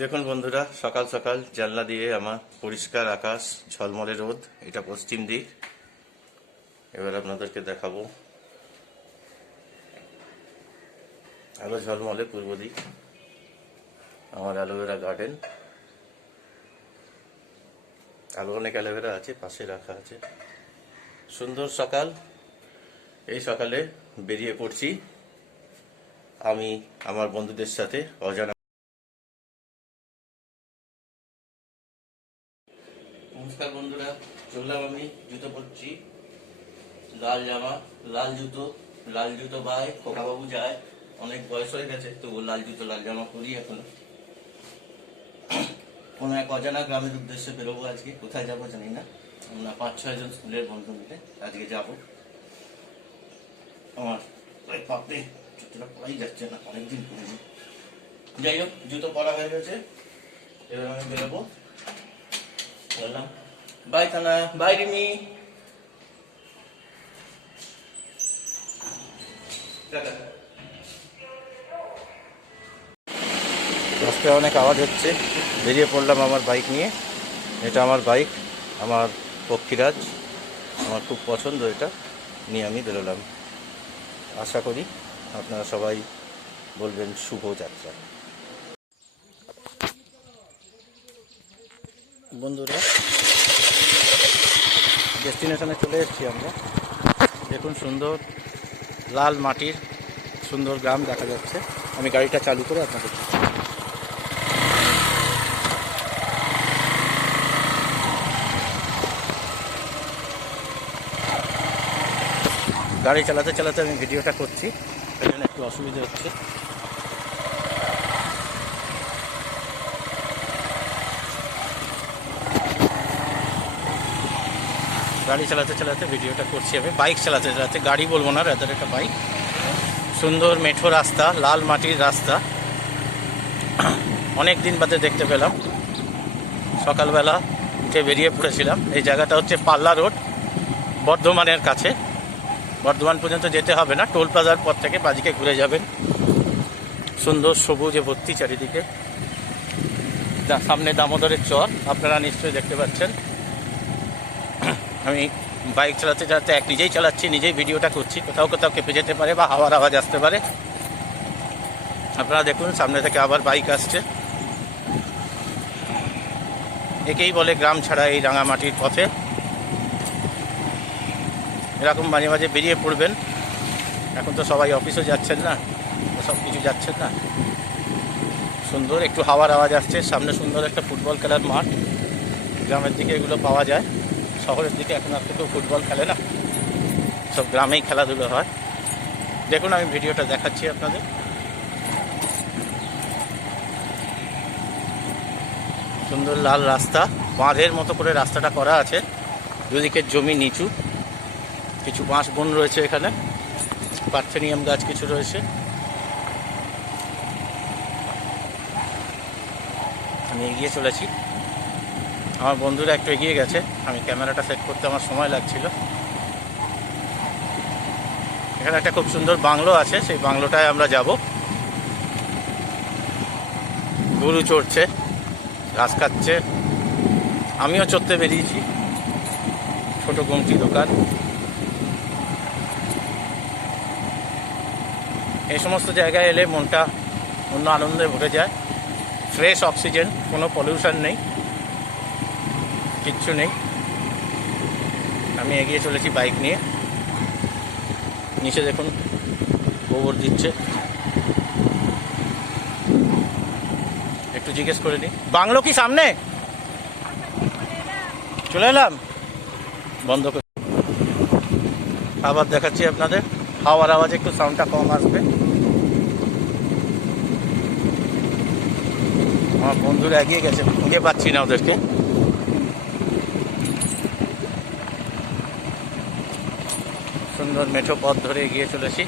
দেখুন বন্ধুরা, সকাল সকাল জানলা দিয়ে আমার পরিষ্কার আকাশ, ঝলমলে রোদ, এটা পশ্চিম দিক। এবার আপনাদেরকে দেখাবো। আলো ঝলমলে পূর্ব দিক। আমার অ্যালোভেরা গার্ডেন। আলো অনেক অ্যালোভেরা আছে, পাশে রাখা আছে। সুন্দর সকাল। এই সকালে বেরিয়ে পড়ছি। আমি, আমার বন্ধুদের সাথে অজানা নমস্কার বন্ধুরা চললাম আমি জুতো পরছি। লাল জামা, লাল জুতো লাল জুতো ভাই খোকাবাবু যায়। অনেক বয়স হয়ে গেছে তো লাল জুতো, লাল জামা পরি এখন। কোনো এক অজানা গ্রামের উদ্দেশ্যে বেরোবো আজকে, কোথায় যাব জানি না। আমরা পাঁচ ছয় জন স্কুলের বন্ধু মিলে আজকে যাব। আমার ওই পাপে জুতোটা পরাই যাচ্ছে না, অনেকদিন পরিনি। যাই হোক, জুতো পরা হয়ে গেছে, এবার আমি বেরোবো। বললাম তানা বাই রিমি টাটা রাস্তায় অনেক আওয়াজ হচ্ছে। বেরিয়ে পড়লাম আমার বাইক নিয়ে। এটা আমার বাইক, আমার পক্ষীরাজ। আমার খুব পছন্দ এটা। নিয়ে আমি বেরোলাম। আশা করি আপনারা সবাই বলবেন শুভ যাত্রা। বন্ধুরা ডেস্টিনেশনে চলে এসেছি আমরা। দেখুন সুন্দর লাল মাটির সুন্দর গ্রাম দেখা যাচ্ছে। আমি গাড়িটা চালু করে আপনাদের গাড়ি চালাতে চালাতে আমি ভিডিওটা করছি। জন্য একটু অসুবিধা হচ্ছে। গাড়ি চালাতে চালাতে ভিডিওটা করছি আমি। বাইক চালাতে চালাতে, গাড়ি বলব না রাদার একটা বাইক সুন্দর মেঠো রাস্তা, লাল মাটির রাস্তা। অনেক দিন বাদে দেখতে পেলাম। সকালবেলা উঠে বেরিয়ে পড়েছিলাম। এই জায়গাটা হচ্ছে পাল্লা রোড, বর্ধমানের কাছে। বর্ধমান পর্যন্ত যেতে হবে না, টোল প্লাজার পর থেকে বাজিকে ঘুরে যাবেন। সুন্দর সবুজে ভর্তি চারিদিকে। সামনে দামোদরের চর, আপনারা নিশ্চয়ই দেখতে পাচ্ছেন। আমি বাইক চালাতে চালাতে এক নিজেই চালাচ্ছি, নিজেই ভিডিওটা করছি, কোথাও কোথাও কেঁপে যেতে পারে বা হাওয়ার আওয়াজ আসতে পারে। আপনারা দেখুন, সামনে থেকে আবার বাইক আসছে। একেই বলে গ্রাম ছাড়া এই রাঙামাটির পথে। এরকম মাঝে মাঝে বেরিয়ে পড়বেন। এখন তো সবাই অফিসও যাচ্ছেন না সব কিছু যাচ্ছেন না। সুন্দর, একটু হাওয়ার আওয়াজ আসছে, সামনে সুন্দর একটা ফুটবল খেলার মাঠ। গ্রামের দিকে এগুলো পাওয়া যায়। শহরের দিকে এখন আর কেউ ফুটবল খেলে না। সব গ্রামেই খেলাধুলো হয়। দেখুন, আমি ভিডিওটা দেখাচ্ছি আপনাদের। সুন্দর লাল রাস্তা, বাঁধের মতো করে রাস্তাটা করা আছে। দুদিকের জমি নিচু। কিছু বাঁশ বন রয়েছে এখানে। পার্থেনিয়াম গাছ কিছু রয়েছে। আমি এগিয়ে চলেছি। আমার বন্ধুরা একটু এগিয়ে গেছে। আমি ক্যামেরাটা সেট করতে আমার সময় লাগছিল। এখানে একটা খুব সুন্দর বাংলো আছে, সেই বাংলোটায় আমরা যাব। গরু চড়ছে, ঘাস খাচ্ছে। আমিও চড়তে বেরিয়েছি। ছোট গুমটি দোকান। এই সমস্ত জায়গায় এলে মনটা অন্য আনন্দে ভরে যায়। ফ্রেশ অক্সিজেন, কোনো পলিউশন নেই। কিচ্ছু নেই। আমি এগিয়ে চলেছি বাইক নিয়ে। নিচে দেখুন, গোবর দিচ্ছে। একটু জিজ্ঞেস করে নিই। বাংলো কি সামনে? চলে এলাম। বন্ধ করে। আবার দেখাচ্ছি আপনাদের। হাওয়ার আওয়াজে একটু সাউন্ডটা কম আসবে। আমার বন্ধুরা এগিয়ে গেছে। খুঁজে পাচ্ছি না ওদেরকে। সুন্দর মেঠো পথ ধরে এগিয়ে চলেছি।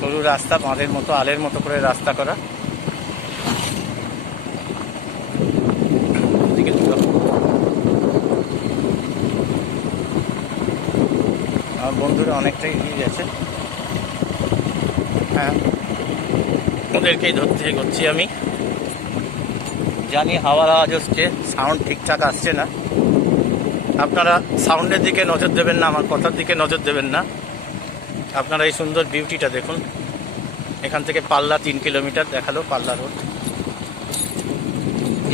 সরু রাস্তা বাঁধের মতো আলের মতো করে রাস্তা করা। আমার বন্ধুরা অনেকটাই এগিয়ে গেছে। হ্যাঁ। ওদেরকেই ধরতে করছি আমি। জানি হাওয়ার আওয়াজ হচ্ছে সাউন্ড ঠিকঠাক আসছে না। আপনারা সাউন্ডের দিকে নজর দেবেন না, আমার কথার দিকে নজর দেবেন না। আপনারা এই সুন্দর বিউটিটা দেখুন। এখান থেকে পাল্লা তিন কিলোমিটার দেখাল পাল্লা রোড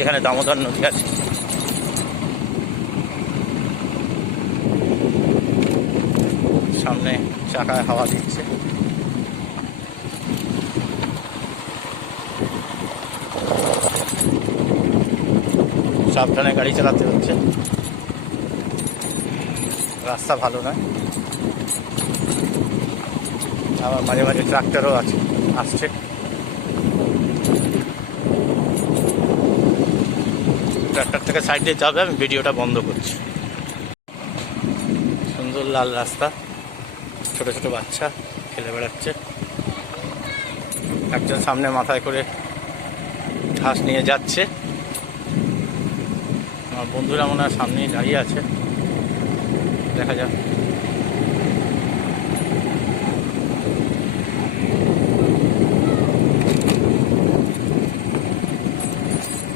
এখানে দামোদর নদী আছে। সামনে চাকায় হাওয়া দিচ্ছে। সাবধানে গাড়ি চালাতে হচ্ছে। রাস্তা ভালো নয়। আবার মাঝে মাঝে ট্রাক্টরও আছে, আসছে। ট্রাক্টর থেকে সাইড দিয়ে যাবে, আমি ভিডিওটা বন্ধ করছি। সুন্দর লাল রাস্তা, ছোট ছোট বাচ্চা খেলে বেড়াচ্ছে। একজন সামনে মাথায় করে ঘাস নিয়ে যাচ্ছে। আমার বন্ধুরা মনে হয় সামনেই দাঁড়িয়ে আছে। দেখা যাক।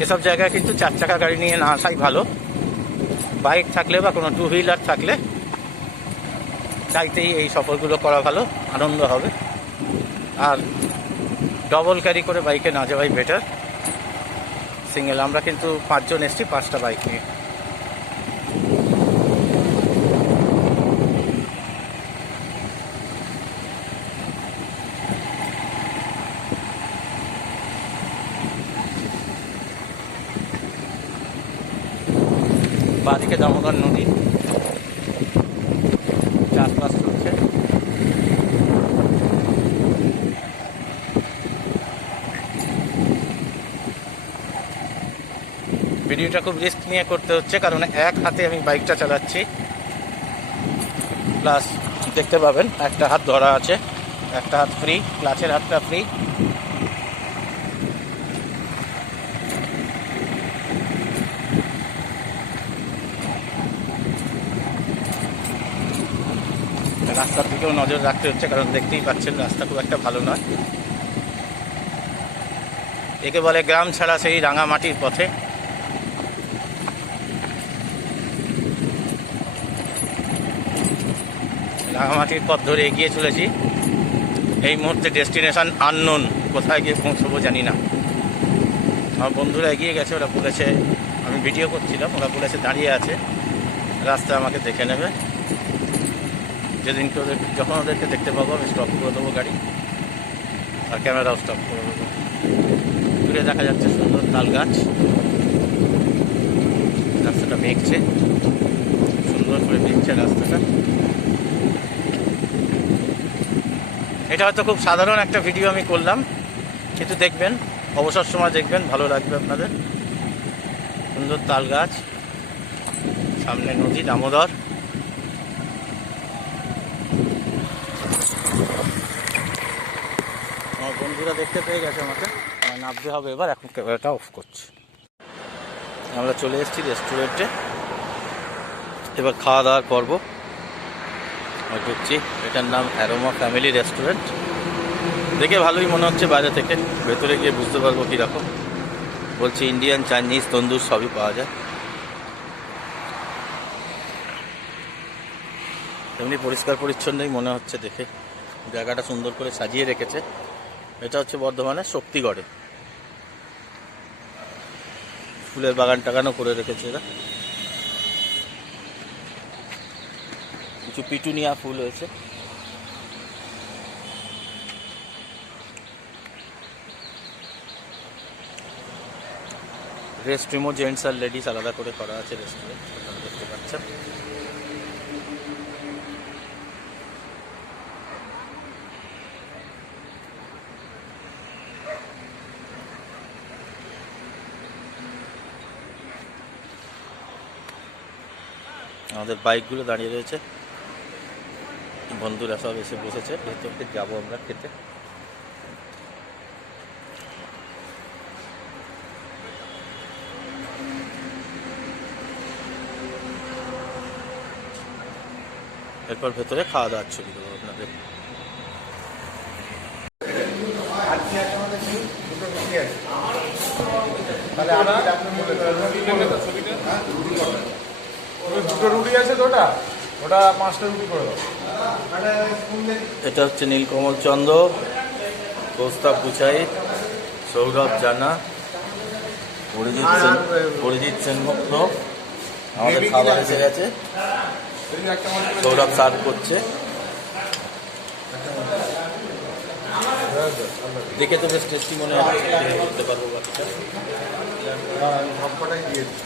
এসব জায়গায় কিন্তু চার চাকা গাড়ি নিয়ে না আসাই ভালো। বাইক থাকলে বা কোনো টু হুইলার থাকলে চাইতেই এই সফরগুলো করা ভালো, আনন্দ হবে। আর ডবল ক্যারি করে বাইকে না যাওয়াই বেটার সিঙ্গেল আমরা কিন্তু পাঁচজন এসছি, পাঁচটা বাইক নিয়ে। দামোদর নদী। চাষবাস চলছে ভিডিওটা খুব রিস্ক নিয়ে করতে হচ্ছে, কারণ এক হাতে আমি বাইকটা চালাচ্ছি। প্লাস দেখতে পাবেন, একটা হাত ধরা আছে, একটা হাত ফ্রি ক্লাচের হাতটা ফ্রি দিকেও নজর রাখতে হচ্ছে, কারণ দেখতেই পাচ্ছেন রাস্তা খুব একটা ভালো নয়। একে বলে গ্রাম ছাড়া সেই রাঙামাটির পথে। রাঙামাটির পথ ধরে এগিয়ে চলেছি। এই মুহূর্তে ডেস্টিনেশন আননোন, কোথায় গিয়ে পৌঁছবো জানি না। আমার বন্ধুরা এগিয়ে গেছে, ওরা বলেছে, আমি ভিডিও করছিলাম, ওরা বলেছে দাঁড়িয়ে আছে, রাস্তা আমাকে দেখে নেবে। যেদিনকে ওদের যখন ওদেরকে দেখতে পাবো, আমি স্টপ করে দেবো গাড়ি আর ক্যামেরাও স্টপ করে দেবো। দূরে দেখা যাচ্ছে সুন্দর তাল গাছ। রাস্তাটা মেঘছে। সুন্দর করে মেঘছে রাস্তাটা। এটা হয়তো খুব সাধারণ একটা ভিডিও আমি করলাম, কিন্তু দেখবেন, অবসর সময় দেখবেন, ভালো লাগবে আপনাদের। সুন্দর তাল গাছ। সামনে নদী, দামোদর আমার বন্ধুরা দেখতে পেয়ে গেছে আমাকে। নামতে হবে এবার, এখন ক্যামেরাটা অফ করছি। আমরা চলে এসেছি রেস্টুরেন্টে এবার খাওয়া দাওয়ার পর্ব আমরা ঢুকছি। এটার নাম অ্যারোমা ফ্যামিলি রেস্টুরেন্ট দেখে ভালোই মনে হচ্ছে বাইরে থেকে। ভেতরে গিয়ে বুঝতে পারব কীরকম। বলছি ইন্ডিয়ান চাইনিজ তন্দুর সবই পাওয়া যায়। এমনি পরিষ্কার পরিচ্ছন্নই মনে হচ্ছে দেখে। জায়গাটা সুন্দর করে সাজিয়ে রেখেছে। এটা হচ্ছে বর্ধমানের শক্তিগড়ে। ফুলের বাগান টাগানও করে রেখেছে এরা। কিছু পিটুনিয়া ফুল হয়েছে। রেস্টরুমও জেন্টস আর লেডিস আলাদা করে করা আছে রেস্টুরেন্ট দেখতে পাচ্ছেন। আমাদের বাইকগুলো দাঁড়িয়ে রয়েছে। বন্ধুরা সব এসে বসেছে। ভেতরকে যাব আমরা খেতে। এরপর ভেতরে খাওয়া দাওয়ার ছবি দেবো আপনাদের। তাহলে দুটো রুটি আছে তো ওটা ওটা পাঁচটা রুটি করে দাও। একটা spoon দেন। এটা হচ্ছে নীলকমল চন্দ্র প্রস্তাব পুচাই সৌরভ জানা অরিজিৎ সেন অরিজিৎ সেনগুপ্ত আমাদের খাবার এসে গেছে। সৌরভ সার্ভ করছে। দেখে তো বেশ টেস্টি মনে হচ্ছে খেয়ে বলতে পারব বাকিটা হ্যাঁ, সব কটাই দিয়ে দিন।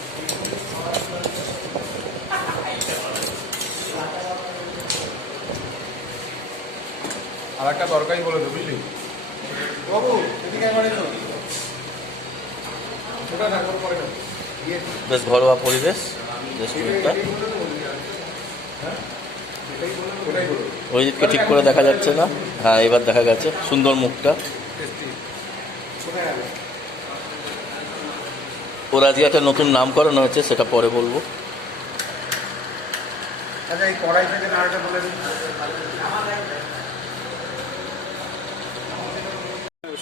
আর একটা তরকারি বলে দেবো বুঝলি? বাবু এদিকে একবার এসো। ওটা না করে পরে নেব। বেশ ঘরোয়া পরিবেশ রেস্টুরেন্টটা। ওটাই অরিজিৎকে ঠিক করে দেখা যাচ্ছে না। হ্যাঁ এবার দেখা গেছে সুন্দর মুখটা? ওর আজকে একটা নতুন নামকরণ হয়েছে সেটা পরে বলব। আচ্ছা এই কড়াই থেকে নাড়াটা বলে দিন।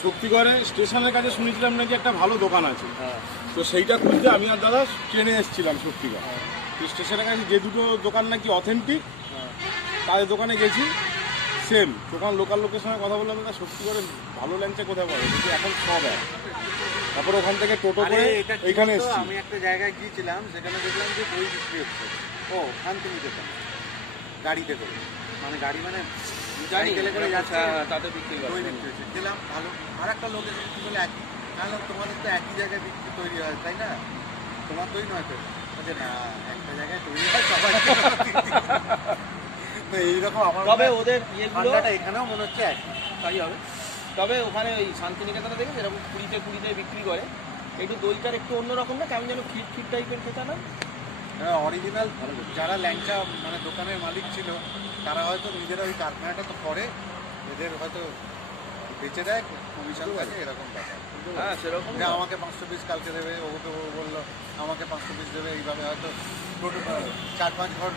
শক্তিগড়ে স্টেশনের কাছে শুনেছিলাম নাকি একটা ভালো দোকান আছে। তো সেইটা খুঁজতে আমি আর দাদা ট্রেনে এসেছিলাম শক্তিগড় তো স্টেশনের কাছে যে দুটো দোকান নাকি অথেন্টিক তাদের দোকানে গেছি সেম দোকান লোকাল লোকের সঙ্গে কথা বললাম দাদা শক্তিগড়ে ভালো ল্যাংচা কোথায় পাবে? কিন্তু এখন সব এক। তারপর ওখান থেকে টোটো করে তো, এসেছি। আমি একটা জায়গায় গিয়েছিলাম সেখানে দেখলাম যে বই বিক্রি হচ্ছে। ও শান্তিনি দোকান গাড়িতে করে। মানে গাড়ি মানে তাতে বিক্রি করে বিক্রি হচ্ছে। গেলাম ভালো। আর একটা লোক এসে কি বলে একই তাহলে তোমাদের তো একই জায়গায় বিক্রি তৈরি হয় তাই না? তোমার তৈরি নয় তো? না একটা জায়গায় তৈরি হয় সবাই এইরকম আমার তবে ওদের এখানেও মনে হচ্ছে একই। তাই হবে। তবে ওখানে ওই শান্তিনিকেতনে দেখেন এরকম কুড়িতে কুড়িতে বিক্রি করে। একটু দইটার একটু অন্যরকম না? কেমন যেন ক্ষীর ক্ষীর টাইপের খেতে না? অরিজিনাল যারা ল্যাংচা মানে দোকানের মালিক ছিল তারা হয়তো নিজেরা ওই কারখানাটা তো করে এদের হয়তো বেঁচে দেয় কমিশন কাছে এরকম ব্যাপার। হ্যাঁ সেরকম যে আমাকে পাঁচশো পিস কালকে দেবে ও তো ও বলল আমাকে পাঁচশো পিস দেবে এইভাবে হয়তো চার পাঁচ ঘর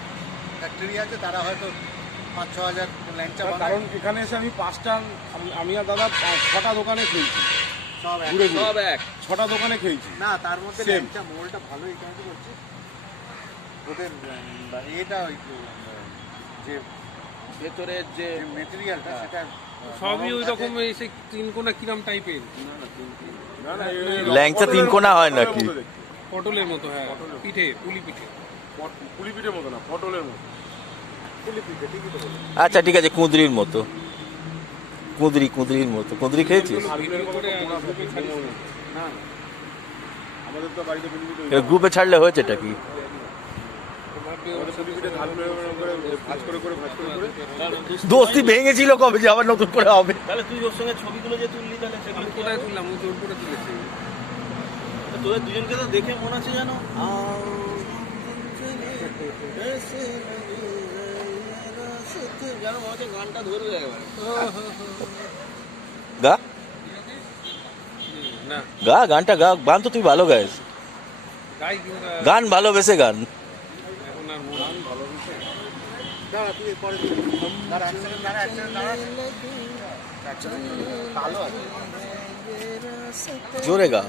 ফ্যাক্টরি আছে তারা হয়তো পাঁচ ছ হাজার ল্যাংচা কারণ এখানে এসে আমি পাঁচটা আমি- আর দাদা পাঁচ- ছটা দোকানে খেয়েছি। সব এক। ছটা দোকানে খেয়েছি। না তার মধ্যে. ল্যাংচা মোলটা ভালো এই কারণে বলছি ওদের এটা ওই যে ভেতরের যে মেটেরিয়ালটা সেটা সবই ওই রকম সেই তিন কোনা কিরাম টাইপের না না ল্যাংচা তিন কোনা হয় নাকি? পটলের মতো পটলের মতো হ্যাঁ। পিঠে পুলি পিঠে। পুলি পিঠের মতো না পটলের মতো। আচ্ছা ঠিক আছে কুঁদরির মতো। কুঁদরি কুঁদরির মতো। কুঁদরি খেয়েছিস? গ্রুপে ছাড়লে হয়েছে এটা কি? দোস্তি ভেঙেছিল কবে যে আবার নতুন করে হবে? তাহলে তুই ওর সঙ্গে ছবিগুলো যে তুললি তাহলে সেগুলো কোথায় তুললাম? ওই জোর করে তুলেছি? তোদের দুজনকে তো দেখে মনে আছে জানো যেন মনে হচ্ছে গানটা ধরবে একেবারে গা গা গানটা গা গান তো তুই ভালো গাইস। গান ভালোবেসে গান। দাঁড়া তুই পরে দাঁড়া এক সেকেন্ড দাঁড়া এক সেকেন্ড দাঁড়া ভালো আছে জোরে গা।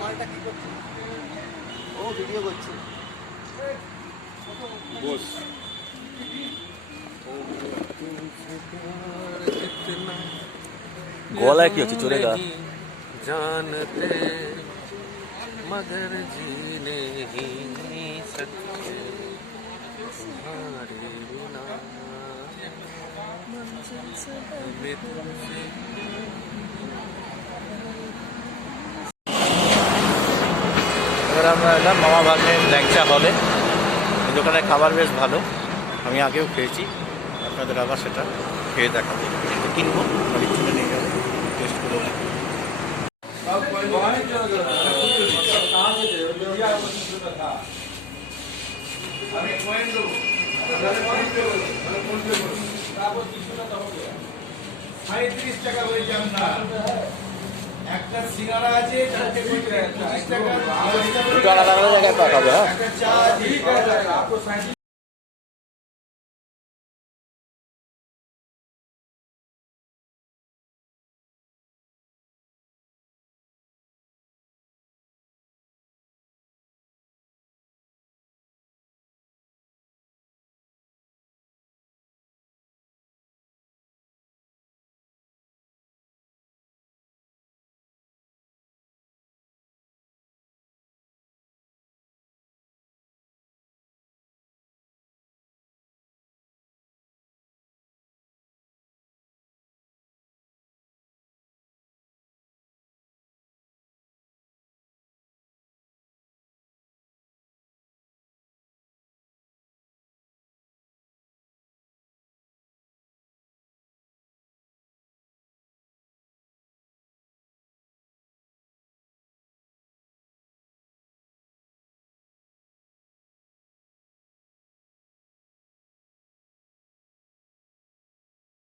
মালটা কি করছে ও ভিডিও করছে। বস। গলায় কি হচ্ছে জোরে গা जानते मगर जी नहीं सकते तुम्हारे बिना मैं तुमसे এবার আমরা এলাম মামা ভাগ্নের ল্যাংচা হলে এই দোকানের খাবার বেশ ভালো আমি আগেও খেয়েছি আপনাদের আবার সেটা খেয়ে দেখাবো একটু কিনবো বাড়ির জন্য নিয়ে যাব টেস্ট করে দেখব। একটা সিঙ্গারা আছে চারটে পঁচিশ টাকা আলাদা আলাদা জায়গায় পাকাবে হ্যাঁ একটা চা ঠিক আছে